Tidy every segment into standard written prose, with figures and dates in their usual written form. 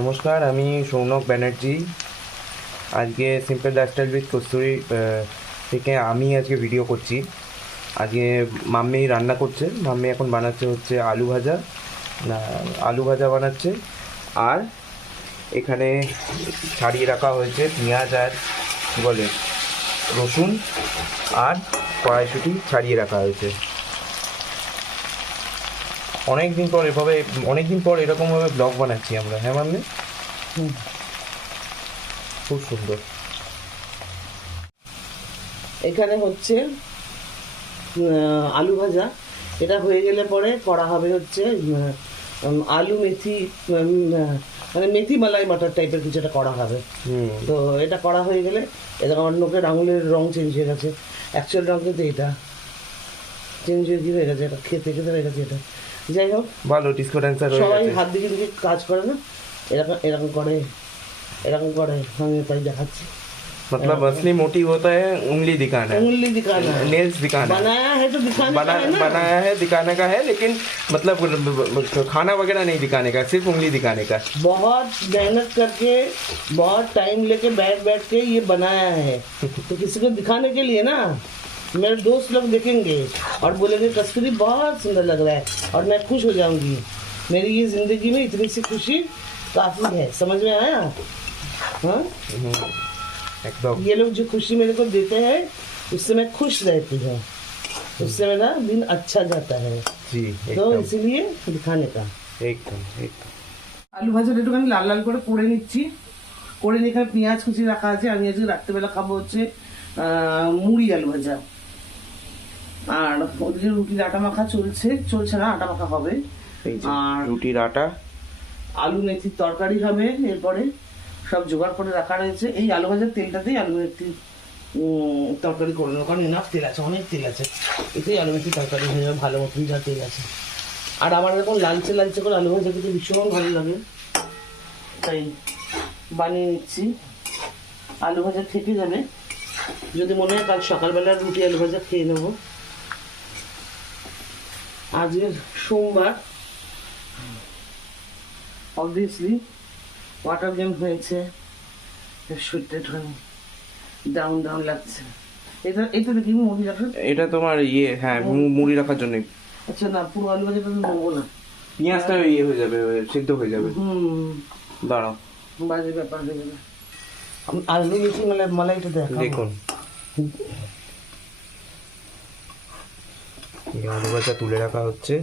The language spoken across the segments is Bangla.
নমস্কার, আমি সৌনক ব্যানার্জি। আজকে সিম্পল লাইফস্টাইল উইথ কস্তুরী থেকে আমি আজকে ভিডিও করছি। আজকে মাম্মি রান্না করছে। মাম্মি এখন বানাচ্ছে হচ্ছে আলু ভাজা বানাচ্ছে। আর এখানে ছাড়িয়ে রাখা হয়েছে পেঁয়াজ আর কী বলে রসুন আর কড়াইশুঁটি ছাড়িয়ে রাখা হয়েছে। অনেক দিন পর এরকমভাবে ব্লগ বানাচ্ছি আমরা। হ্যাঁ মাম্মি, খুব সুন্দর। এখানে হচ্ছে আলু ভাজা। এটা হয়ে গেলে পরে করা হবে হচ্ছে আলু মেথি, মানে মেথি মালাই মাটার টাইপের কিছু একটা করা হবে। তো এটা করা হয়ে গেলে এটা আমার নোকের আঙুলের রং চেঞ্জ হয়ে গেছে। অ্যাকচুয়াল রং কিন্তু এটা চেঞ্জ হয়ে গেছে। এটা খেতে হয়ে গেছে। এটা যাই হোক, ভালো ডিসকো ড্যান্সার হয়ে সবাই গেছে। হাত দিকে দিকে কাজ করে না, এরকম করে আমি তাই দেখাচ্ছি। मतलब असली मोटिव होता है उंगली दिखाना, उंगली दिखाना है, नेल्स दिखाना, बनाया है तो दिखाने का है ना। बनाया है दिखाने का है, लेकिन मतलब खाना वगैरह नहीं दिखाने का, सिर्फ उंगली दिखाने का। बहुत मेहनत करके, बहुत टाइम लेके बैठ के ये बनाया है। तो किसी को दिखाने के लिए ना, मेरे दोस्त लोग देखेंगे और बोलेंगे कस्तूरी बहुत सुंदर लग रहा है और मैं खुश हो जाऊंगी। मेरी ये जिंदगी में इतनी सी खुशी काफी है। समझ में आया? हाँ, एकदम। ये लोग जो खुशी मेरे को देते हैं उससे मैं खुश रहती हूँ, उससे मेरा दिन अच्छा जाता है। जी, तो एकदम इसीलिए दिखाने का। एकदम एकदम। আলু ভাজাটা একটুখানি লাল লাল করে করে নিচ্ছি। করে নিয়ে এখানে পেঁয়াজ কুচি রাখা আছে। আমি আজকে রাত্রেবেলা খাবো হচ্ছে মুড়ি আলু ভাজা। আর ওদিকে রুটির আটা মাখা চলছে না, আটা মাখা হবে। এই যে আর রুটির আটা, আলু মেথির তরকারি হবে। এরপরে সব জোগাড় করে রাখা রয়েছে। এই আলু ভাজার তেলটাতেই আলু মেথির তরকারি করে নেবো, কারণ এনাফ তেল আছে, অনেক তেল আছে। এতেই আলু মেথির তরকারি হয়ে যাবে ভালো মতন, যা তেল আছে। আর আমার এরকম লালচে করে আলু ভাজা খেতে ভীষণ ভালো লাগে, তাই বানিয়ে নিচ্ছি। আলু ভাজা থেকে যাবে, যদি মনে হয় কাল সকালবেলা রুটি আলু ভাজা খেয়ে নেবো। আজকে সোমবার, অবভিয়াসলি ওয়াটার গেম হয়েছে, শরীরটা একটুখানি ডাউন লাগছে। এটা দেখি মুড়ি রাখার, এটা তোমার ইয়ে, হ্যাঁ মুড়ি রাখার জন্য। আচ্ছা না, পুরো আলু ভাজাটা আমি নেবো না, পেঁয়াজটা ইয়ে হয়ে যাবে, সিদ্ধ হয়ে যাবে। দাঁড়াও, বাজে ব্যাপার হয়ে যাবে। আলু মেথি মালাইটা দেখুন এই আলু ভাজা তুলে রাখা হচ্ছে।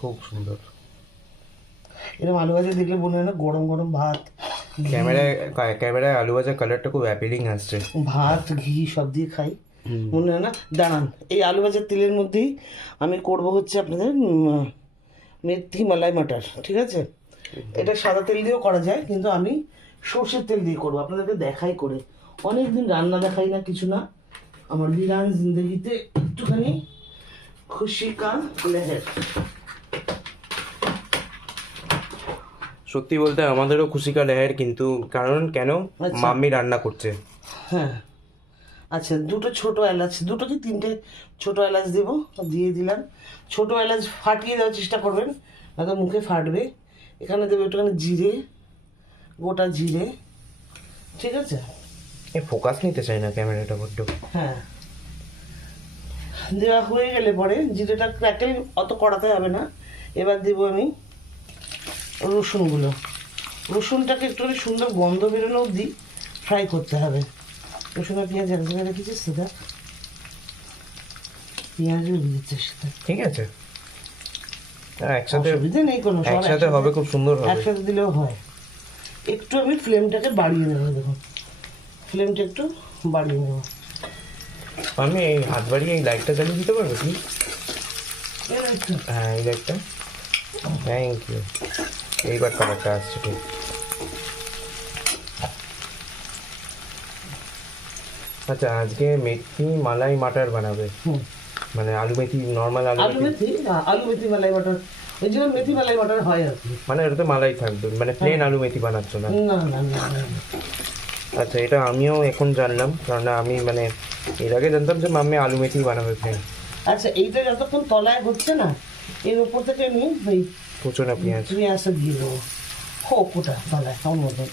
খুব সুন্দর। এরকম আলু ভাজা দেখলে মনে হয় না গরম গরম ভাত, ক্যামেরায় আলু ভাজা কালারটা খুব অ্যাপিলিং আসছে। ভাত ঘি সব দিয়ে খাই, মনে হয় না। দাঁড়ান, এই আলু ভাজার তেলের মধ্যেই আমি করব হচ্ছে আপনাদের মেথি মালাই মাটার, ঠিক আছে? এটা সাদা তেল দিয়েও করা যায়, কিন্তু আমি সর্ষের তেল দিয়ে করবো, আপনাদেরকে দেখাই করে। অনেকদিন রান্না দেখাই না, কিছু না। আমার বিরান জিন্দগিতে একটুখানি খুশি কা লেহের। সত্যি বলতে আমাদেরও খুশি কা লেহের, কিন্তু কারণ কেন, আচ্ছা। মাম্মি রান্না করছে। হ্যাঁ, আচ্ছা, দুটো ছোট এলাচ, দুটো কি তিনটে ছোট এলাচ দেবো, দিয়ে দিলাম। ছোট এলাচ ফাটিয়ে দেওয়ার চেষ্টা করবেন, নয়তো মুখে ফাটবে। এখানে দেবো একটুখানি জিরে, গোটা জিরে, ঠিক আছে? এ ফোকাস নিতে চাই না ক্যামেরাটা বড্ড। হ্যাঁ, দেওয়া হয়ে গেলে পরে জিরেটা ক্র্যাকেল অত কড়াতে হবে না। এবার দেবো আমি রসুনগুলো। রসুনটাকে একটুখানি সুন্দর গন্ধ বেরোনো অবধি ফ্রাই করতে হবে। রসুন আর পেঁয়াজ একসাথে রেখেছিস সেটা, পেঁয়াজও দিচ্ছে সেটা, ঠিক আছে। একসাথে অসুবিধা নেই কোনো, সব একসাথে হবে, খুব সুন্দর হবে। একসাথে দিলেও হয়। একটু আমি ফ্লেমটাকে বাড়িয়ে নেবো, দেখুন ফ্লেমটা একটু বাড়িয়ে নেবো। আমি এই হাত বাড়িয়ে এই লাইটটা জ্বালিয়ে দিতে পারবো কি? এই একটু হ্যাঁ, এই লাইটটা, থ্যাংক ইউ। এইবার কালারটা আসছে ঠিক। আচ্ছা, আজকে মেথি মালাই মাটার বানাবে, মানে আলু মেথি, নর্মাল আলু মেথি, আলু মেথি মালাই বাটার, ওই জন্য মেথি মালাই বাটার হয় আর কি। মানে ওটাতে মালাই থাকবে, মানে প্লেন আলু মেথি বানাচ্ছ না? না না না না, আচ্ছা, এটা আমিও এখন জানলাম, কারণ আমি মানে এর আগে জানতাম যে মাম্মি আলু মেথি বানাবে ফ্রেন্ড। আচ্ছা, এইটা যতক্ষণ তলায় হচ্ছে না, এর উপর থেকে আমি ওই কুচনো পেঁয়াজ। পেঁয়াজটা দিয়ে দেবো কোটা তলায় ওর মধ্যে।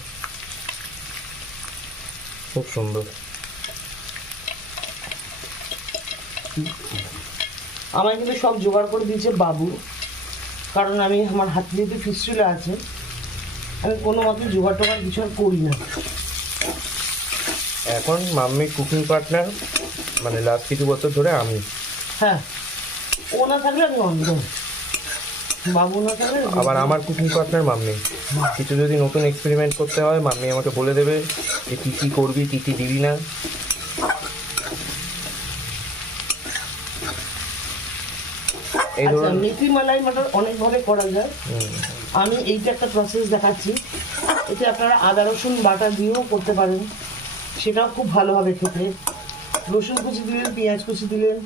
খুব সুন্দর। আমার কিন্তু সব জোগাড় করে দিয়েছে বাবু, কারণ আমি আমার হাতে যেহেতু ফিস্টুলা আছে, আমি কোনো মতে জোগাড় টোগাড় কিছু আর করি না। এখন মাম্মির কুকিং পার্টনার মানে লাস্ট কিছু বছর ধরে আমি। হ্যাঁ, ও না থাকলে আমি অন্ধ, বাবু না থাকলে আবার আমার কুকিং পার্টনার মাম্মি। কিছু যদি নতুন এক্সপেরিমেন্ট করতে হয় মাম্মি আমাকে বলে দেবে যে কী কী করবি, কী কী দিবি না। এই আচ্ছা, ধরুন। মেথি মালাই মটর অনেকভাবে করা যায়। আমি এইটা একটা প্রসেস দেখাচ্ছি। এতে আপনারা আদা রসুন বাটা দিয়েও করতে পারেন, সেটাও খুব ভালো হবে খেতে। রসুন কুচি দিলেন, পেঁয়াজ কুচি দিলেন,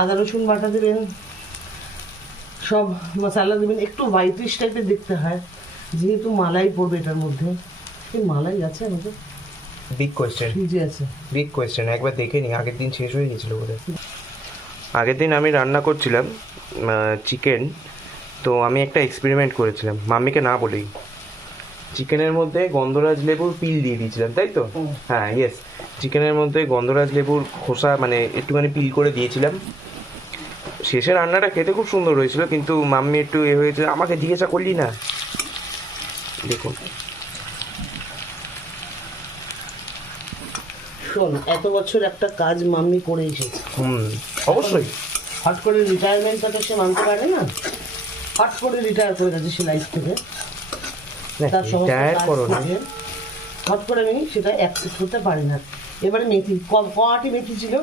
আদা রসুন বাটা দিলেন, সব মশলা দেবেন। একটু হোয়াইটিশ টাইপের দেখতে হয়, যেহেতু মালাই পড়বে এটার মধ্যে। এই মালাই আছে আমাদের বিগ কোয়েশ্চেন, ফ্রিজে আছে। বিগ কোয়েশ্চেন, একবার দেখে নি, আগের দিন শেষ হয়ে গেছিলো বোধহয়। আগের দিন আমি রান্না করছিলাম চিকেন, তো আমি একটা এক্সপেরিমেন্ট করেছিলাম মাম্মিকে না বলেই। চিকেনের মধ্যে গন্ধরাজ লেবুর পিল দিয়ে দিয়েছিলাম, তাই তো? হ্যাঁ, ইয়েস। চিকেনের মধ্যে গন্ধরাজ লেবুর খোসা মানে একটুখানি পিল করে দিয়েছিলাম। শেষে রান্নাটা খেতে খুব সুন্দর হয়েছিল, কিন্তু মাম্মি একটু এ হয়েছে, আমাকে জিজ্ঞাসা করলি না। দেখুন, শোন, এত বছর একটা কাজ মাম্মি করে এসেছে, অবশ্যই। হট করে রিটায়ারমেন্টটা তো সে মানতে পারে না। হট করে রিটায়ার করে গেছে সে লাইফ থেকে, তার সমস্ত রিটায়ার কাজ করো না। থেকে। হট করে আমি সেটা অ্যাকসেপ্ট করতে পারি না। এবারে মেথি, কটি মেথি ছিল?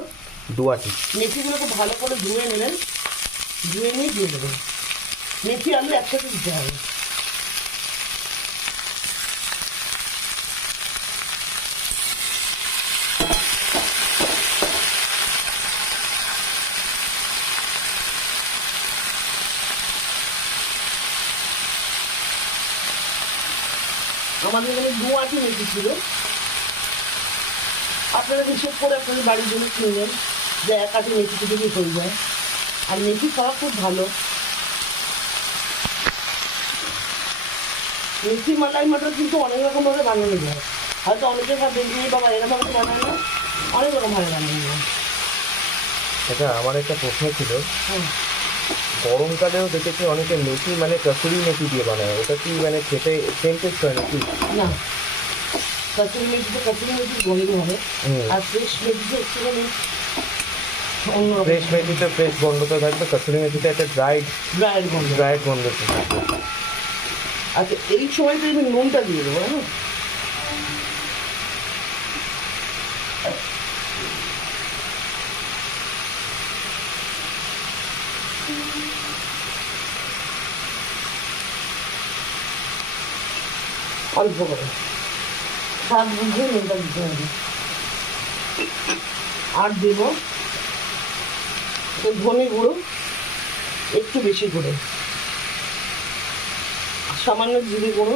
2 আটি। মেথিগুলোকে ভালো করে ধুয়ে নেবেন, ধুয়ে নিয়ে দিয়ে দেবেন। মেথি আলু একসাথে দিতে হবে। আমাদের এখানে 2 আটি মেথি ছিল। আপনারা হিসেব করে আপনাদের বাড়ির জন্য কিনবেন, যে 1 আটি মেথি থেকে হয়ে যায়। আর মেথি খাওয়া খুব ভালো। মেথি মালাই মটর কিন্তু অনেক রকমভাবে বানানো যায়। হয়তো অনেকে ভাবেন যে বাবা এরকমভাবে বানানো যায়, অনেক রকমভাবে বানানো যায়। আচ্ছা, আমার একটা প্রশ্ন ছিল। হুম। গরমকালেও দেখেছি অনেকে মেথি মানে কসুরি মেথি দিয়ে বানায়, ওটা কি মানে খেতে সেম টেস্ট হয় নাকি? না, কচুরি মেথিতে কচুরি মেথির গন্ধ হবে, আর ফ্রেশ মেথিতে একটুখানি অন্যরকম ফ্রেশ মেথিতে ফ্রেশ গন্ধটা থাকবে, কসুরি মেথিতে একটা ড্রাইড ড্রায়ের গন্ধ। গন্ধ থাকবে। আচ্ছা, এই সময়টা আমি নুনটা দিয়ে দেবো, হ্যাঁ। অল্প করে স্বাদ বুঝে নুনটা দিতে হবে। আর দেব ধনে গুঁড়ো একটু বেশি করে, সামান্য জিরে গুঁড়ো,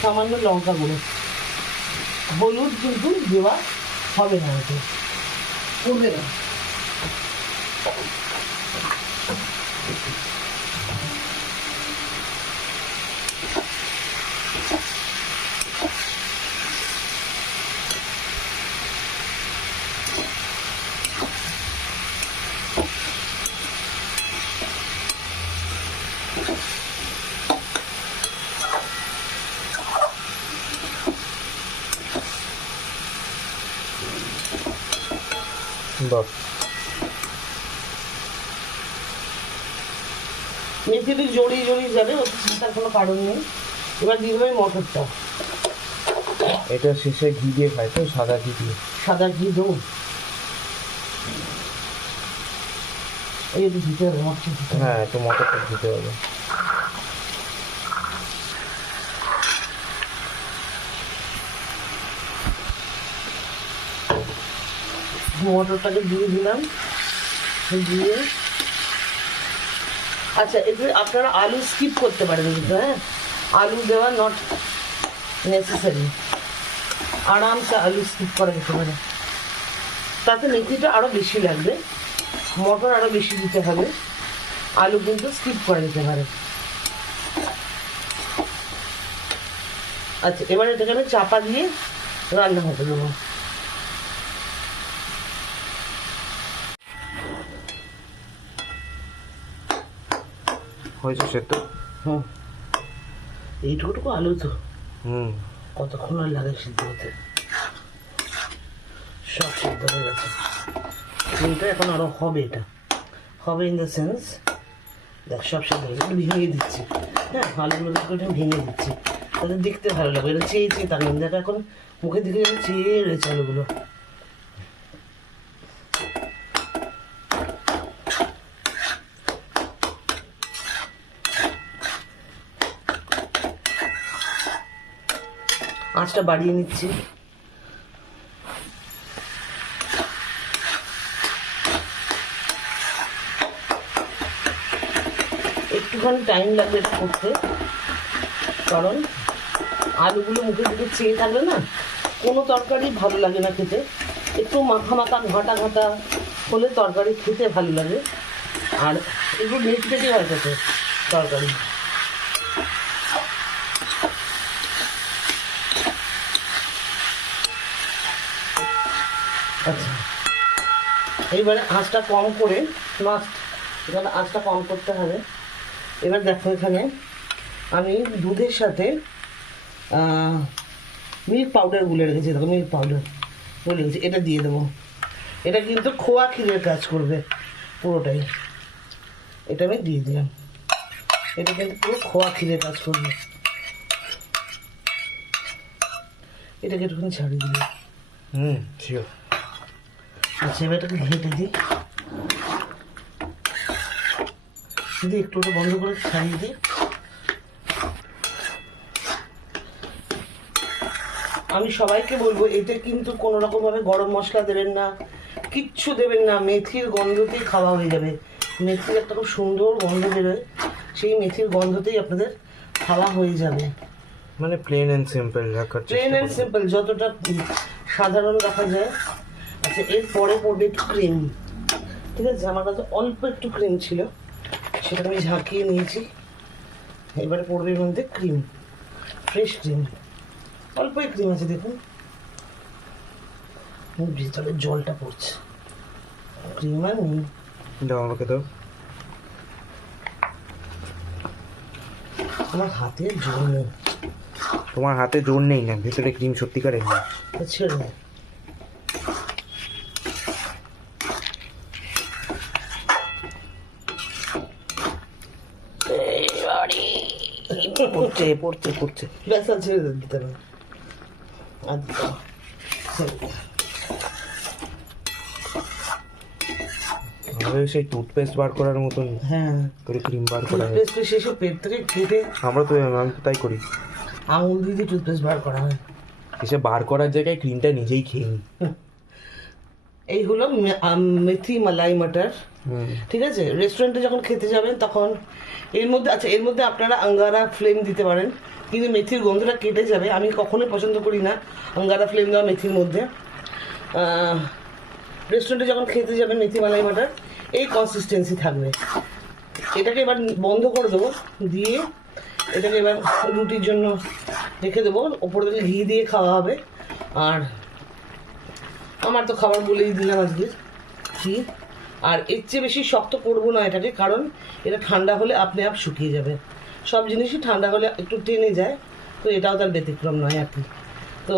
সামান্য লঙ্কা গুঁড়ো। হলুদ কিন্তু দেওয়া হবে না, এতে করবে না। বাহ, মেথিটি জড়িয়ে জড়িয়ে যাবে, ওতে চিন্তার কোনো কারণ নেই। এবার দিয়ে দেবে মটরটা। এটা শেষে ঘি দিয়ে খায় তো, সাদা ঘি দিয়ে? সাদা ঘি দেবো, এই দিতে হবে মটর দিতে হবে। হ্যাঁ, একটু মটরটা দিতে হবে। মটরটাকে দিয়ে দিলাম, দিয়ে আচ্ছা, এতে আপনারা আলু স্কিপ করতে পারেন কিন্তু, হ্যাঁ, আলু দেওয়া নট নেসেসারি, আরামসে আলু স্কিপ করা যেতে পারে। তাতে মেথিটা আরও বেশি লাগবে, মটর আরও বেশি দিতে হবে, আলু কিন্তু স্কিপ করা যেতে পারে। আচ্ছা, এবার এটাকে আমি চাপা দিয়ে রান্না হতে দেবো। হয়েছে সেদ্ধ? হুম, এইটুকুটুকু আলু তো হুম। কতক্ষণ আর লাগে সিদ্ধ হতে? সব সিদ্ধ হয়ে গেছে। কিন্তু এখন আরো হবে, এটা হবে ইন দ্য সেন্স, দেখ সব সিদ্ধ হয়ে গেছে। ভেঙে দিচ্ছি, হ্যাঁ, আলুগুলো একটু ভেঙে দিচ্ছি, তাদের দেখতে ভালো লাগবে। এটা চেয়ে চেয়ে তাকালাম, দেখ এখন মুখের দিকে যেন চেয়ে রয়েছে আলুগুলো। আঁচটা বাড়িয়ে নিচ্ছি। একটুখানি টাইম লাগবে এটা করতে, কারণ আলুগুলো মুখের দিকে চেয়ে থাকলে না কোনো তরকারি ভালো লাগে না খেতে। একটু মাখা মাখা ঘাঁটা ঘাঁটা হলে তরকারি খেতে ভালো লাগে, আর একটু মেটে মেটে হয় খেতে তরকারি। আচ্ছা, এইবারে আঁচটা কম করে, মাছ এখানে আঁচটা কম করতে হবে। এবার দেখো এখানে আমি দুধের সাথে মিল্ক পাউডার গুলে রেখেছি, দেখো মিল্ক পাউডার গুলে রেখেছি, এটা দিয়ে দেবো। এটা কিন্তু খোয়া ক্ষীরের কাজ করবে পুরোটাই, এটা আমি দিয়ে দিলাম। এটা কিন্তু পুরো খোয়া ক্ষীরের কাজ করবে। এটাকে একটুখানি ছাড়িয়ে দিই। শিওর। আচ্ছা, এবার এটাকে ঘেঁটে দিই, দিদি একটু ওটা বন্ধ করে ছাড়িয়ে দিই। আমি সবাইকে বলবো, এতে কিন্তু কোনো রকমভাবে গরম মশলা দেবেন না, কিচ্ছু দেবেন না, মেথির গন্ধতেই খাওয়া হয়ে যাবে। মেথির একটা খুব সুন্দর গন্ধ বেরোয়, সেই মেথির গন্ধতেই আপনাদের খাওয়া হয়ে যাবে। মানে প্লেন অ্যান্ড সিম্পল রাখার প্লেন অ্যান্ড সিম্পল, যতটা সাধারণ রাখা যায়। আচ্ছা, এরপরে পড়বে একটু ক্রিম, ঠিক আছে? আমার কাছে অল্প একটু ক্রিম ছিল, সেটা আমি ঝাঁকিয়ে নিয়েছি। এবারে পড়বে এর মধ্যে ক্রিম, ফ্রেশ ক্রিম, অল্পই ক্রিম আছে দেখুন, ভিতরে জলটা পড়ছে, ক্রিম আর নেই। দাও আমাকে, দাও। আমার হাতে জল নেই। তোমার হাতে জোর নেই না, ভেতরে ক্রিম সত্যিকারের নেই। ছেড়ে দেয়। পড়ছে পড়ছে পড়ছে। ব্যাস, আর ছেড়ে দিতে হবে। আর দিতে হবে। সেই টুথপেস্ট বার করার মতন হ্যাঁ, করে ক্রিম বার করা হয়। টুথপেস্ট শেষে পেট থেকে কেটে আমি তো তাই করি, আঙুল দিয়ে টুথপেস্ট বার করা হয়। এসে বার করার জায়গায় ক্রিমটা নিজেই খেয়ে নিই। এই হলো মেথি মালাই মটর, ঠিক আছে? রেস্টুরেন্টে যখন খেতে যাবেন তখন এর মধ্যে, আচ্ছা এর মধ্যে আপনারা আঙ্গারা ফ্লেম দিতে পারেন, কিন্তু মেথির গন্ধটা কেটে যাবে। আমি কখনোই পছন্দ করি না আঙ্গারা ফ্লেম দেওয়া মেথির মধ্যে। রেস্টুরেন্টে যখন খেতে যাবেন মেথি মালাই মটর এই কনসিস্টেন্সি থাকবে। এটাকে এবার বন্ধ করে দেবো, দিয়ে এটাকে এবার রুটির জন্য রেখে দেবো। ওপরে থেকে ঘি দিয়ে খাওয়া হবে। আর আমার তো খাবার বলেই দিলাম আজকের ঘি। আর এর চেয়ে বেশি শক্ত করবো না এটাকে, কারণ এটা ঠান্ডা হলে আপনি আপ শুকিয়ে যাবে। সব জিনিসই ঠান্ডা হলে একটু টেনে যায়, তো এটাও তার ব্যতিক্রম নয় আর কি। তো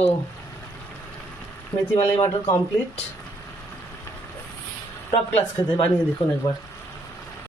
মেথি মালাই মটর কমপ্লিট। টপ ক্লাস খেতে, বানিয়ে দেখুন একবার।